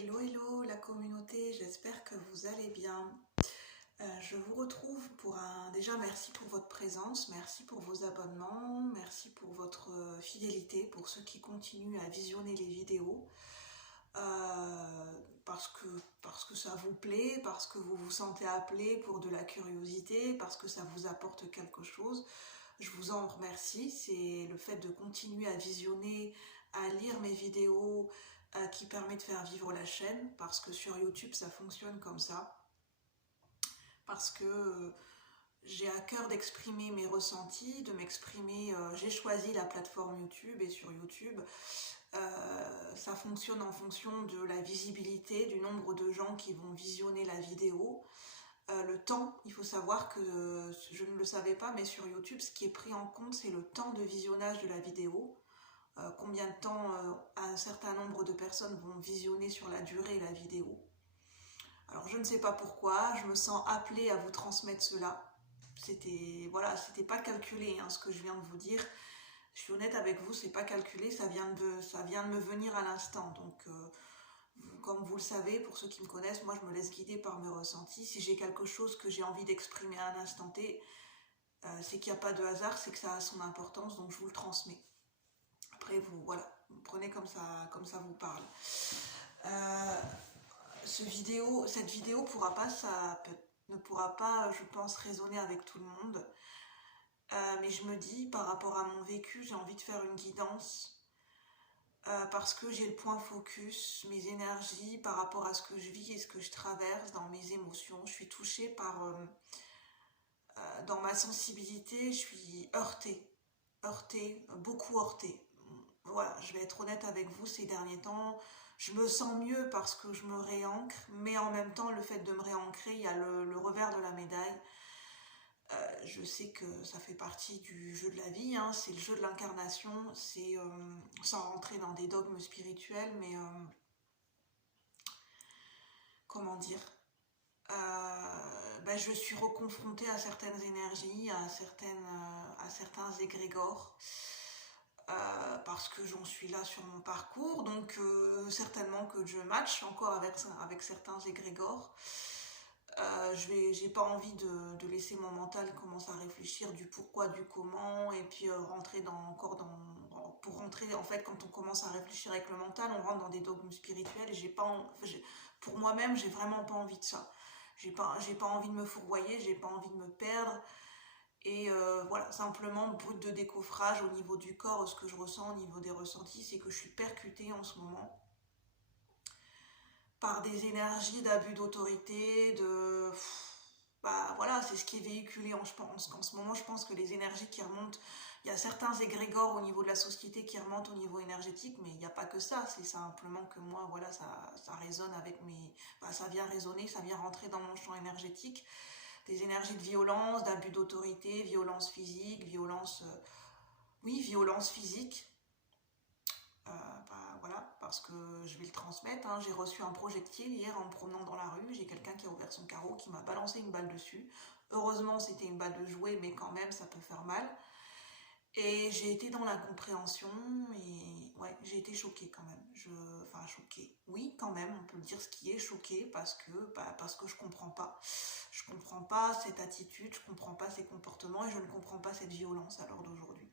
Hello, hello la communauté, j'espère que vous allez bien. Je vous retrouve pour déjà merci pour votre présence, merci pour vos abonnements, merci pour votre fidélité, pour ceux qui continuent à visionner les vidéos, parce que ça vous plaît, parce que vous vous sentez appelé pour de la curiosité, parce que ça vous apporte quelque chose. Je vous en remercie, c'est le fait de continuer à visionner, à lire mes vidéos, qui permet de faire vivre la chaîne, parce que sur YouTube ça fonctionne comme ça, parce que j'ai à cœur d'exprimer mes ressentis, de m'exprimer, j'ai choisi la plateforme YouTube, et sur YouTube ça fonctionne en fonction de la visibilité, du nombre de gens qui vont visionner la vidéo. Le temps, il faut savoir que je ne le savais pas, mais sur YouTube ce qui est pris en compte c'est le temps de visionnage de la vidéo. Combien de temps un certain nombre de personnes vont visionner sur la durée la vidéo. Alors je ne sais pas pourquoi, je me sens appelée à vous transmettre cela. C'était pas calculé ce que je viens de vous dire. Je suis honnête avec vous, c'est pas calculé, ça vient de me venir à l'instant. Donc comme vous le savez, pour ceux qui me connaissent, moi je me laisse guider par mes ressentis. Si j'ai quelque chose que j'ai envie d'exprimer à un instant T, c'est qu'il n'y a pas de hasard, c'est que ça a son importance, donc je vous le transmets. Après, vous prenez comme ça vous parle. Cette vidéo ne pourra pas, je pense, résonner avec tout le monde. Mais je me dis, par rapport à mon vécu, j'ai envie de faire une guidance. Parce que j'ai le point focus, mes énergies, par rapport à ce que je vis et ce que je traverse dans mes émotions. Je suis touchée par... dans ma sensibilité, je suis heurtée, beaucoup heurtée. Voilà, je vais être honnête avec vous, ces derniers temps, je me sens mieux parce que je me réancre, mais en même temps, le fait de me réancrer, il y a le revers de la médaille. Je sais que ça fait partie du jeu de la vie, c'est le jeu de l'incarnation, c'est sans rentrer dans des dogmes spirituels, mais comment dire, je suis reconfrontée à certaines énergies, à certains égrégores, parce que j'en suis là sur mon parcours, donc certainement que je match encore avec certains égrégores. J'ai pas envie de laisser mon mental commencer à réfléchir du pourquoi, du comment, et puis pour rentrer, en fait, quand on commence à réfléchir avec le mental, on rentre dans des dogmes spirituels, et pour moi-même, j'ai vraiment pas envie de ça. J'ai pas envie de me fourvoyer, j'ai pas envie de me perdre, et voilà, simplement, brut de décoffrage au niveau du corps, ce que je ressens au niveau des ressentis, c'est que je suis percutée en ce moment par des énergies d'abus d'autorité, voilà, c'est ce qui est véhiculé en ce moment. Je pense que les énergies qui remontent, il y a certains égrégores au niveau de la société qui remontent au niveau énergétique, mais il n'y a pas que ça, c'est simplement que moi, voilà, ça résonne avec ça vient résonner, ça vient rentrer dans mon champ énergétique. Des énergies de violence, d'abus d'autorité, violence physique, violence physique. Voilà, parce que je vais le transmettre. J'ai reçu un projectile hier en me promenant dans la rue. J'ai quelqu'un qui a ouvert son carreau, qui m'a balancé une balle dessus. Heureusement, c'était une balle de jouet, mais quand même, ça peut faire mal. Et j'ai été dans l'incompréhension, et ouais, j'ai été choquée quand même. Choquée. Oui, quand même, on peut le dire, ce qui est choquée, parce que je comprends pas. Je comprends pas cette attitude, je comprends pas ces comportements, et je ne comprends pas cette violence à l'heure d'aujourd'hui.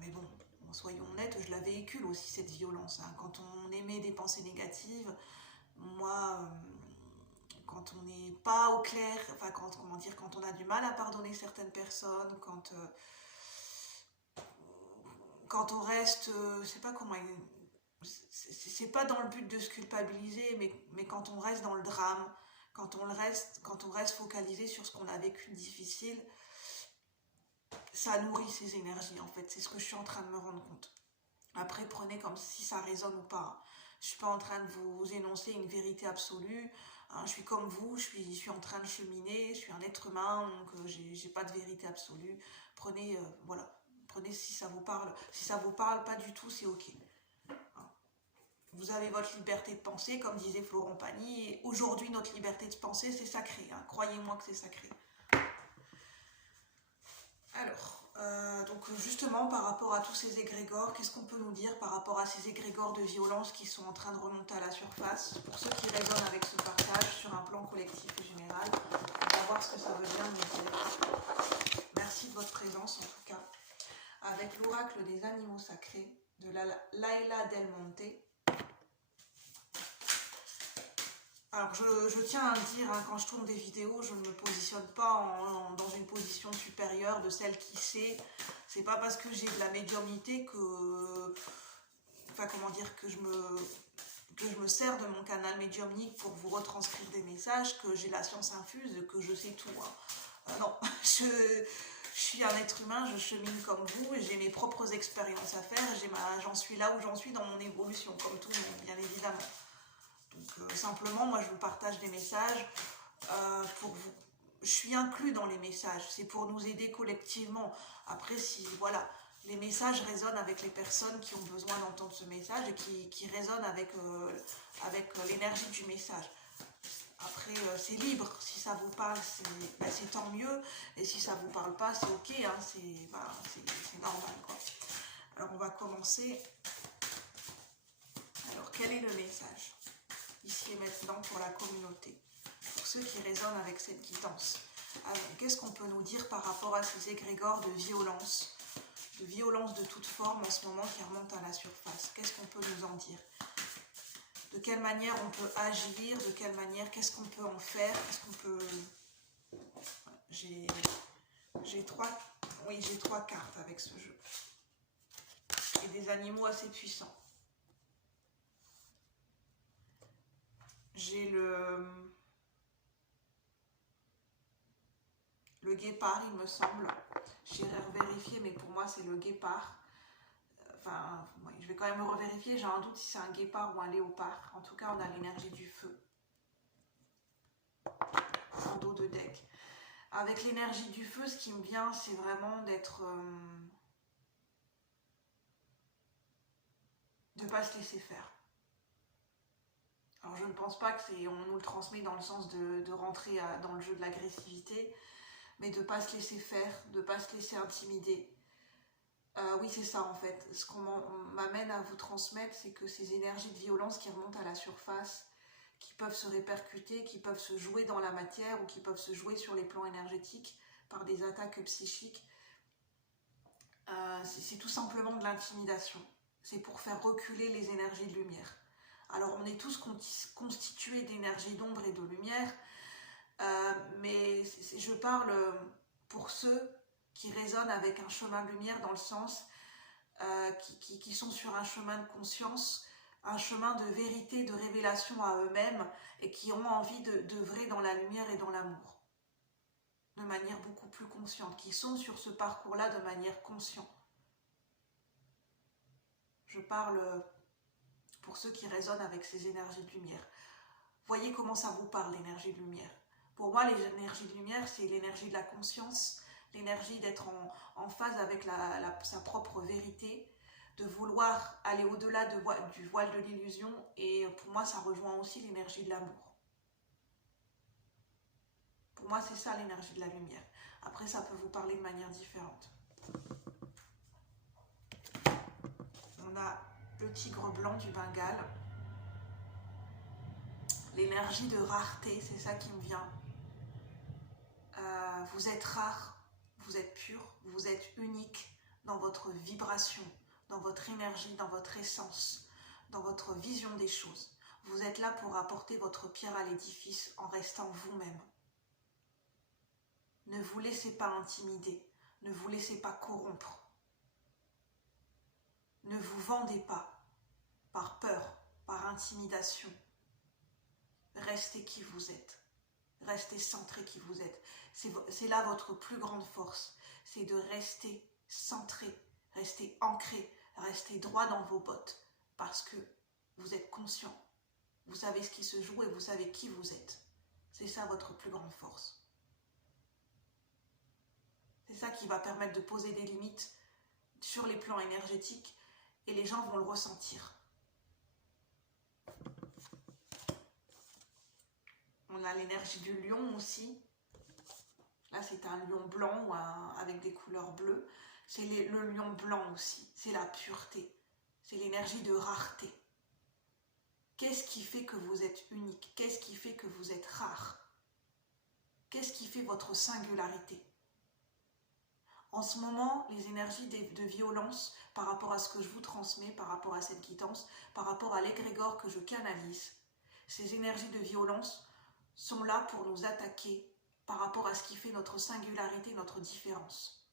Mais bon, soyons honnêtes, je la véhicule aussi, cette violence. Quand on émet des pensées négatives, moi, quand on n'est pas au clair, quand on a du mal à pardonner certaines personnes, quand on reste, c'est pas comment, c'est pas dans le but de se culpabiliser, mais quand on reste dans le drame, quand on reste focalisé sur ce qu'on a vécu de difficile, ça nourrit ces énergies, en fait. C'est ce que je suis en train de me rendre compte. Après, prenez comme si ça résonne ou pas. Je suis pas en train de vous énoncer une vérité absolue. Je suis comme vous, je suis en train de cheminer, je suis un être humain, donc j'ai pas de vérité absolue. Prenez, prenez si ça vous parle. Si ça vous parle pas du tout, c'est ok. Vous avez votre liberté de penser, comme disait Florent Pagny. Et aujourd'hui, notre liberté de penser, c'est sacré. Croyez-moi que c'est sacré. Alors, Donc justement, par rapport à tous ces égrégores, qu'est-ce qu'on peut nous dire par rapport à ces égrégores de violence qui sont en train de remonter à la surface? Pour ceux qui résonnent avec ce partage sur un plan collectif et général, on va voir ce que ça veut bien nous dire. Merci de votre présence en tout cas. Avec l'oracle des animaux sacrés de Laila Del Monte. Alors je tiens à le dire, hein, quand je tourne des vidéos, je ne me positionne pas dans une position supérieure de celle qui sait. C'est pas parce que j'ai de la médiumnité que, enfin comment dire, que je me sers de mon canal médiumnique pour vous retranscrire des messages, que j'ai la science infuse, que je sais tout. Hein. Non, je suis un être humain, je chemine comme vous, et j'ai mes propres expériences à faire, j'en suis là où j'en suis dans mon évolution, comme tout le monde, bien évidemment. Donc simplement, moi je vous partage des messages pour vous. Je suis inclus dans les messages, c'est pour nous aider collectivement. Après, si voilà, les messages résonnent avec les personnes qui ont besoin d'entendre ce message et qui résonnent avec l'énergie du message. Après, c'est libre. Si ça vous parle, c'est tant mieux. Et si ça vous parle pas, c'est ok. Hein, c'est normal, quoi. Alors, on va commencer. Alors, quel est le message ici et maintenant pour la communauté, pour ceux qui résonnent avec cette guidance? Alors, qu'est-ce qu'on peut nous dire par rapport à ces égrégores de violence de toute forme en ce moment qui remontent à la surface? Qu'est-ce qu'on peut nous en dire? De quelle manière on peut agir? De quelle manière? Qu'est-ce qu'on peut en faire? Qu'est-ce qu'on peut... J'ai trois cartes avec ce jeu. Et des animaux assez puissants. J'ai le guépard, il me semble. J'irai revérifier, mais pour moi, c'est le guépard. Enfin, je vais quand même revérifier. J'ai un doute si c'est un guépard ou un léopard. En tout cas, on a l'énergie du feu. En dos de deck. Avec l'énergie du feu, ce qui me vient, c'est vraiment d'être... de ne pas se laisser faire. Alors je ne pense pas que on nous le transmet dans le sens de rentrer dans le jeu de l'agressivité, mais de ne pas se laisser faire, de ne pas se laisser intimider. Oui, c'est ça en fait. Ce qu'on m'amène à vous transmettre, c'est que ces énergies de violence qui remontent à la surface, qui peuvent se répercuter, qui peuvent se jouer dans la matière ou qui peuvent se jouer sur les plans énergétiques par des attaques psychiques, c'est tout simplement de l'intimidation. C'est pour faire reculer les énergies de lumière. Alors on est tous constitués d'énergie d'ombre et de lumière, mais je parle pour ceux qui résonnent avec un chemin de lumière dans le sens qui sont sur un chemin de conscience, un chemin de vérité, de révélation à eux-mêmes et qui ont envie d'œuvrer dans la lumière et dans l'amour de manière beaucoup plus consciente, qui sont sur ce parcours-là de manière consciente. Je parle pour ceux qui résonnent avec ces énergies de lumière. Voyez comment ça vous parle, l'énergie de lumière. Pour moi, l'énergie de lumière, c'est l'énergie de la conscience, l'énergie d'être en phase avec sa propre vérité, de vouloir aller au-delà du voile de l'illusion, et pour moi, ça rejoint aussi l'énergie de l'amour. Pour moi, c'est ça l'énergie de la lumière. Après, ça peut vous parler de manière différente. On a le tigre blanc du Bengale. L'énergie de rareté, c'est ça qui me vient. Vous êtes rare, vous êtes pur, vous êtes unique dans votre vibration, dans votre énergie, dans votre essence, dans votre vision des choses. Vous êtes là pour apporter votre pierre à l'édifice en restant vous-même. Ne vous laissez pas intimider, ne vous laissez pas corrompre. Ne vous vendez pas par peur, par intimidation. Restez qui vous êtes. Restez centré qui vous êtes. C'est là votre plus grande force. C'est de rester centré, rester ancré, rester droit dans vos bottes. Parce que vous êtes conscient. Vous savez ce qui se joue et vous savez qui vous êtes. C'est ça votre plus grande force. C'est ça qui va permettre de poser des limites sur les plans énergétiques et les gens vont le ressentir. On a l'énergie du lion aussi. Là, c'est un lion blanc ou avec des couleurs bleues. C'est le lion blanc aussi. C'est la pureté. C'est l'énergie de rareté. Qu'est-ce qui fait que vous êtes unique? Qu'est-ce qui fait que vous êtes rare? Qu'est-ce qui fait votre singularité? En ce moment, les énergies de violence par rapport à ce que je vous transmets, par rapport à cette quittance, par rapport à l'égrégore que je canalise, ces énergies de violence sont là pour nous attaquer par rapport à ce qui fait notre singularité, notre différence.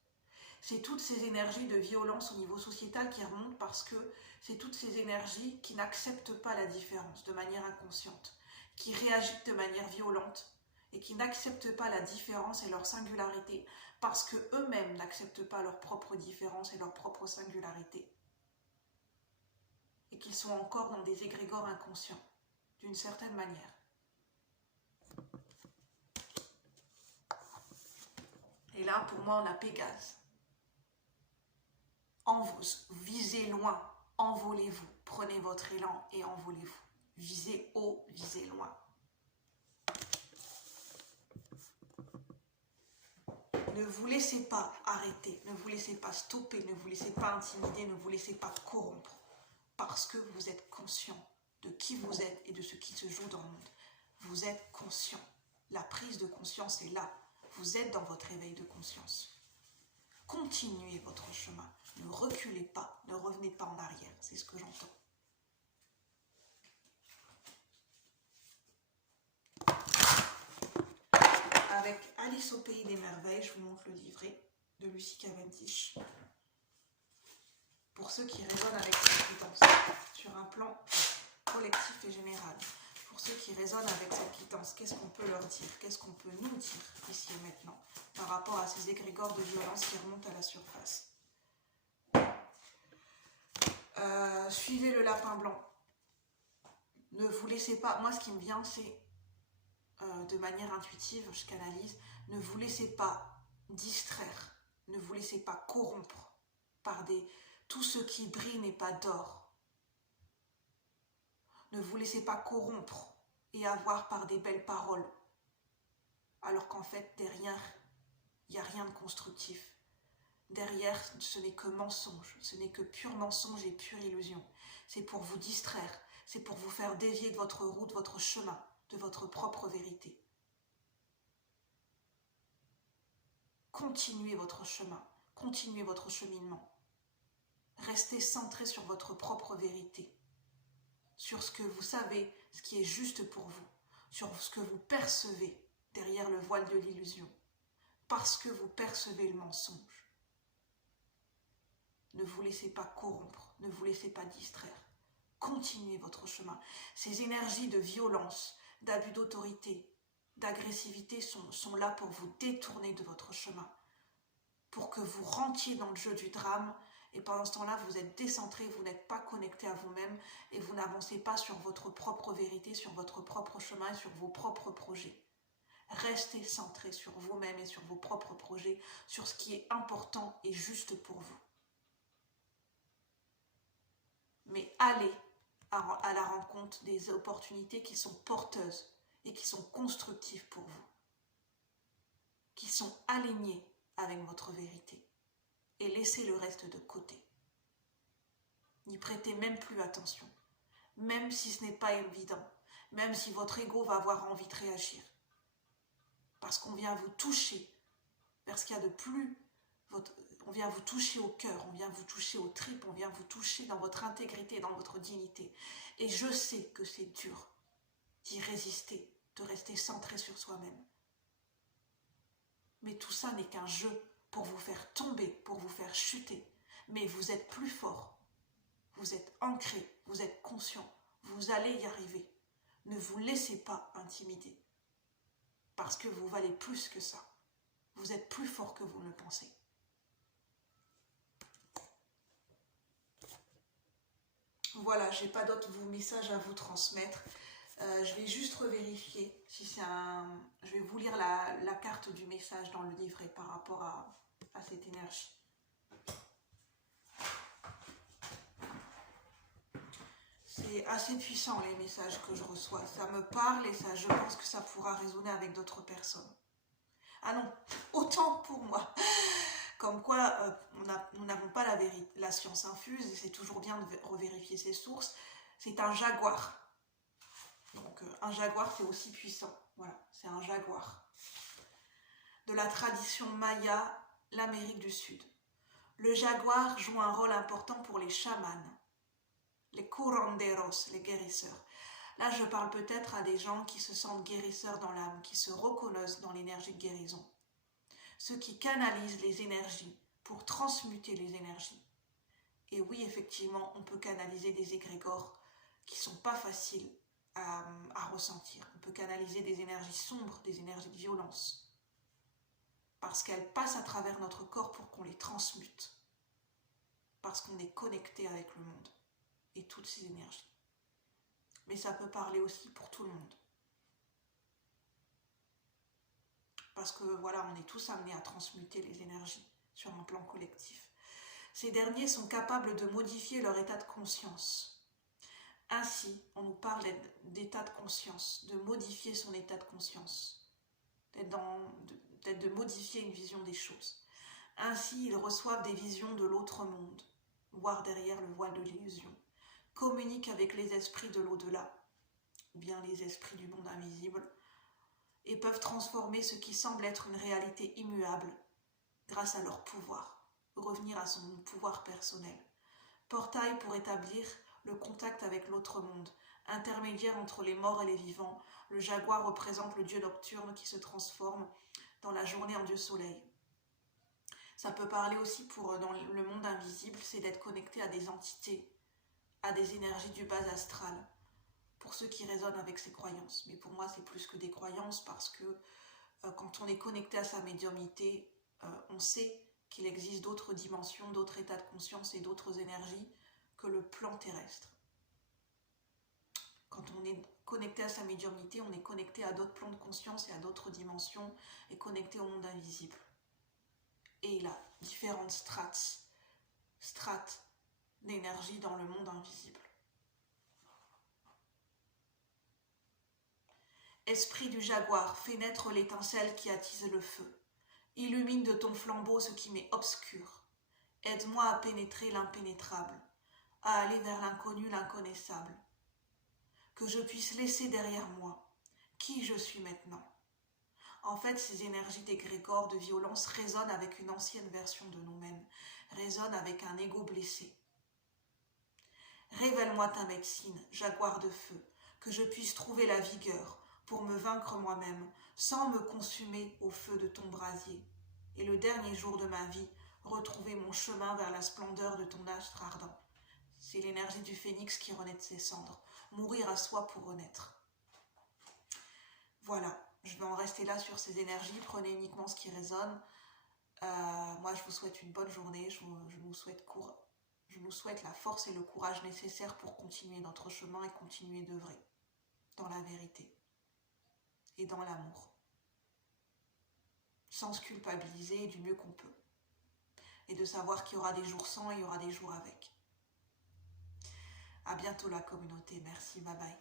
C'est toutes ces énergies de violence au niveau sociétal qui remontent parce que c'est toutes ces énergies qui n'acceptent pas la différence de manière inconsciente, qui réagissent de manière violente et qui n'acceptent pas la différence et leur singularité parce qu'eux-mêmes n'acceptent pas leur propre différence et leur propre singularité et qu'ils sont encore dans des égrégores inconscients, d'une certaine manière. Et là, pour moi, on a Pégase. Visez loin, envolez-vous, prenez votre élan et envolez-vous. Visez haut, visez loin. Ne vous laissez pas arrêter, ne vous laissez pas stopper, ne vous laissez pas intimider, ne vous laissez pas corrompre. Parce que vous êtes conscient de qui vous êtes et de ce qui se joue dans le monde. Vous êtes conscient. La prise de conscience est là. Vous êtes dans votre éveil de conscience. Continuez votre chemin. Ne reculez pas, ne revenez pas en arrière. C'est ce que j'entends. Avec Alice au pays des merveilles, je vous montre le livret de Lucie Cavendish. Pour ceux qui résonnent avec cette quittance, sur un plan collectif et général. Pour ceux qui résonnent avec cette quittance, qu'est-ce qu'on peut leur dire? Qu'est-ce qu'on peut nous dire ici et maintenant par rapport à ces égrégores de violence qui remontent à la surface? Suivez le lapin blanc. Ne vous laissez pas... Moi, ce qui me vient, c'est de manière intuitive, je canalise, ne vous laissez pas distraire, ne vous laissez pas corrompre par tout ce qui brille n'est pas d'or. Ne vous laissez pas corrompre et avoir par des belles paroles, alors qu'en fait, derrière, il n'y a rien de constructif. Derrière, ce n'est que mensonge, ce n'est que pur mensonge et pure illusion. C'est pour vous distraire, c'est pour vous faire dévier de votre route, votre chemin, de votre propre vérité. Continuez votre chemin, continuez votre cheminement. Restez centré sur votre propre vérité, sur ce que vous savez, ce qui est juste pour vous, sur ce que vous percevez derrière le voile de l'illusion, parce que vous percevez le mensonge. Ne vous laissez pas corrompre, ne vous laissez pas distraire. Continuez votre chemin. Ces énergies de violence, d'abus d'autorité, d'agressivité sont là pour vous détourner de votre chemin, pour que vous rentiez dans le jeu du drame, et pendant ce temps-là, vous êtes décentré, vous n'êtes pas connecté à vous-même, et vous n'avancez pas sur votre propre vérité, sur votre propre chemin, et sur vos propres projets. Restez centré sur vous-même et sur vos propres projets, sur ce qui est important et juste pour vous. Mais allez à la rencontre des opportunités qui sont porteuses et qui sont constructives pour vous, qui sont alignées avec votre vérité, et laissez le reste de côté. N'y prêtez même plus attention, même si ce n'est pas évident, même si votre ego va avoir envie de réagir, parce qu'on vient vous toucher vers ce qu'il y a de plus, on vient vous toucher au cœur, on vient vous toucher aux tripes, on vient vous toucher dans votre intégrité, dans votre dignité. Et je sais que c'est dur d'y résister, de rester centré sur soi-même. Mais tout ça n'est qu'un jeu pour vous faire tomber, pour vous faire chuter. Mais vous êtes plus fort, vous êtes ancré, vous êtes conscient, vous allez y arriver. Ne vous laissez pas intimider, parce que vous valez plus que ça. Vous êtes plus fort que vous ne le pensez. Voilà, je n'ai pas d'autres messages à vous transmettre. Je vais juste revérifier si c'est un... Je vais vous lire la carte du message dans le livret par rapport à cette énergie. C'est assez puissant les messages que je reçois. Ça me parle et ça, je pense que ça pourra résonner avec d'autres personnes. Ah non, autant pour moi. Comme quoi, nous n'avons pas la science infuse, et c'est toujours bien de revérifier ses sources. C'est un jaguar. Donc, un jaguar, c'est aussi puissant. Voilà, c'est un jaguar. De la tradition maya, l'Amérique du Sud. Le jaguar joue un rôle important pour les chamans, les curanderos, les guérisseurs. Là, je parle peut-être à des gens qui se sentent guérisseurs dans l'âme, qui se reconnaissent dans l'énergie de guérison. Ceux qui canalisent les énergies pour transmuter les énergies. Et oui, effectivement, on peut canaliser des égrégores qui ne sont pas faciles à ressentir. On peut canaliser des énergies sombres, des énergies de violence. Parce qu'elles passent à travers notre corps pour qu'on les transmute. Parce qu'on est connecté avec le monde et toutes ces énergies. Mais ça peut parler aussi pour tout le monde. Parce que voilà, on est tous amenés à transmuter les énergies sur un plan collectif. Ces derniers sont capables de modifier leur état de conscience. Ainsi, on nous parle d'état de conscience, de modifier son état de conscience, de modifier une vision des choses. Ainsi, ils reçoivent des visions de l'autre monde, voire derrière le voile de l'illusion, communiquent avec les esprits de l'au-delà, ou bien les esprits du monde invisible, et peuvent transformer ce qui semble être une réalité immuable grâce à leur pouvoir, revenir à son pouvoir personnel. Portail pour établir le contact avec l'autre monde, intermédiaire entre les morts et les vivants. Le jaguar représente le dieu nocturne qui se transforme dans la journée en dieu soleil. Ça peut parler aussi dans le monde invisible, c'est d'être connecté à des entités, à des énergies du bas astral, pour ceux qui résonnent avec ces croyances. Mais pour moi, c'est plus que des croyances parce que quand on est connecté à sa médiumnité, on sait qu'il existe d'autres dimensions, d'autres états de conscience et d'autres énergies que le plan terrestre. Quand on est connecté à sa médiumnité, on est connecté à d'autres plans de conscience et à d'autres dimensions et connecté au monde invisible. Et il a différentes strates d'énergie dans le monde invisible. Esprit du jaguar, fais naître l'étincelle qui attise le feu. Illumine de ton flambeau ce qui m'est obscur. Aide-moi à pénétrer l'impénétrable, à aller vers l'inconnu, l'inconnaissable. Que je puisse laisser derrière moi qui je suis maintenant. En fait, ces énergies d'égrégore, de violence résonnent avec une ancienne version de nous-mêmes, résonnent avec un ego blessé. Révèle-moi ta médecine, jaguar de feu, que je puisse trouver la vigueur pour me vaincre moi-même, sans me consumer au feu de ton brasier. Et le dernier jour de ma vie, retrouver mon chemin vers la splendeur de ton astre ardent. C'est l'énergie du phénix qui renaît de ses cendres. Mourir à soi pour renaître. Voilà, je vais en rester là sur ces énergies. Prenez uniquement ce qui résonne. Moi, je vous souhaite une bonne journée. Je vous souhaite la force et le courage nécessaires pour continuer notre chemin et continuer d'œuvrer dans la vérité et dans l'amour. Sans se culpabiliser du mieux qu'on peut. Et de savoir qu'il y aura des jours sans et il y aura des jours avec. À bientôt la communauté. Merci, bye bye.